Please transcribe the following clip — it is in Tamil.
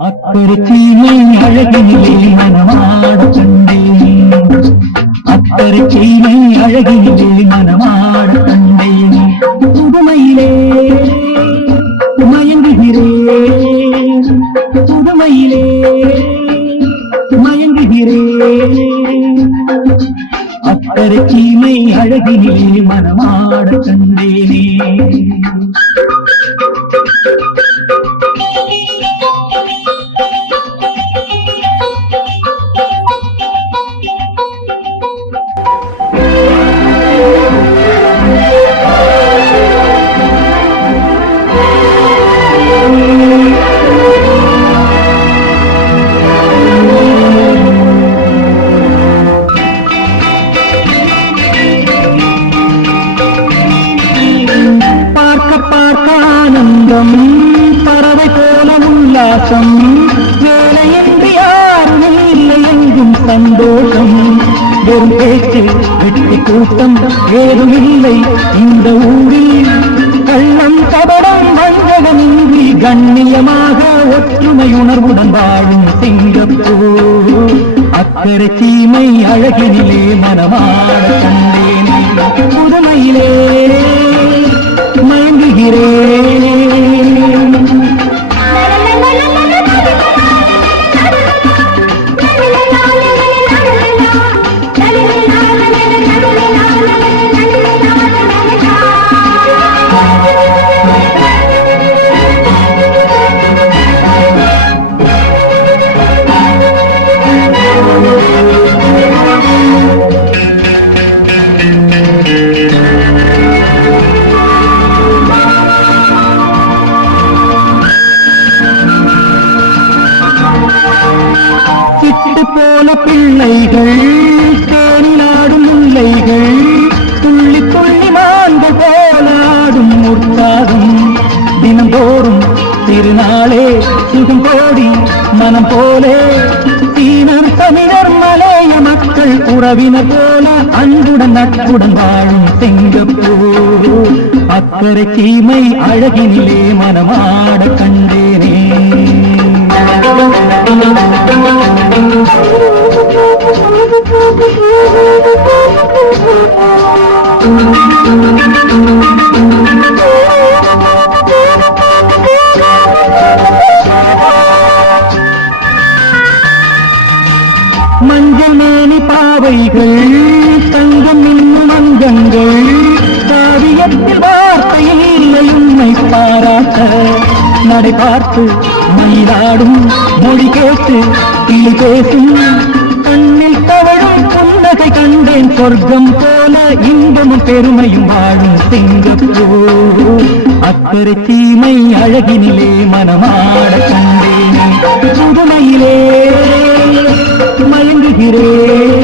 அக்கறை சீமை அழகினிலே மனமாட கண்டேன். அக்கறை சீமை அழகினிலே மனமாட கண்டேன். புதுமையிலே மயங்குகிறேன், புதுமையிலே மயங்குகிறேன். அக்கறை சீமை அழகினிலே மனமாட கண்டேனே. ஆனந்தம் பறவை போல உல்லாசம், வேலையின்றி யாருமே இல்லை எங்கும் சந்தோஷம். வெறும் பேச்சு வெற்றி கூட்டம் ஏதும் இல்லை இந்த ஊரில். கள்ளம் கபடம் வஞ்சகமின்றி கண்ணியமாக ஒற்றுமை உணர்வுடன் வாழும் சிங்கப்பூர். அக்கறை சீமை அழகினிலே மனமாட கண்டேனே. புதுமையிலே மயங்குகிறேன். சிட்டு போல பிள்ளைகள் தேனிலாடும் முல்லைகள், துள்ளி துள்ளி மான்கள் போலாடும் உற்சாகம். தினந்தோறும் திருநாளே சுகம் கோடி மனம் போலே. சீனர் தமிழர் மலைய மக்கள் உறவினர் போல அன்புடன் நட்புடன் வாழும் சிங்கப்பூர். அக்கறை சீமை அழகினிலே மனமாட கண்டேனே. மஞ்சள் மேனி பாவைகள், தங்கம் இன்னும் அங்கங்கள், காவியத்தில் வார்த்தையில் இல்லை உண்மை பாராட்ட. நடை பார்த்து மயிலாடும் மொழி கேட்டு கிளி பேசும், கண்ணில் தவழும் புன்னகை கண்டேன் சொர்க்கம் போல. இன்பமும் பெருமையும் வாழும் சிங்கப்பூர். அக்கறை சீமை அழகினிலே மனமாட கண்டேன். புதுமையிலே மயங்குகிறேன்.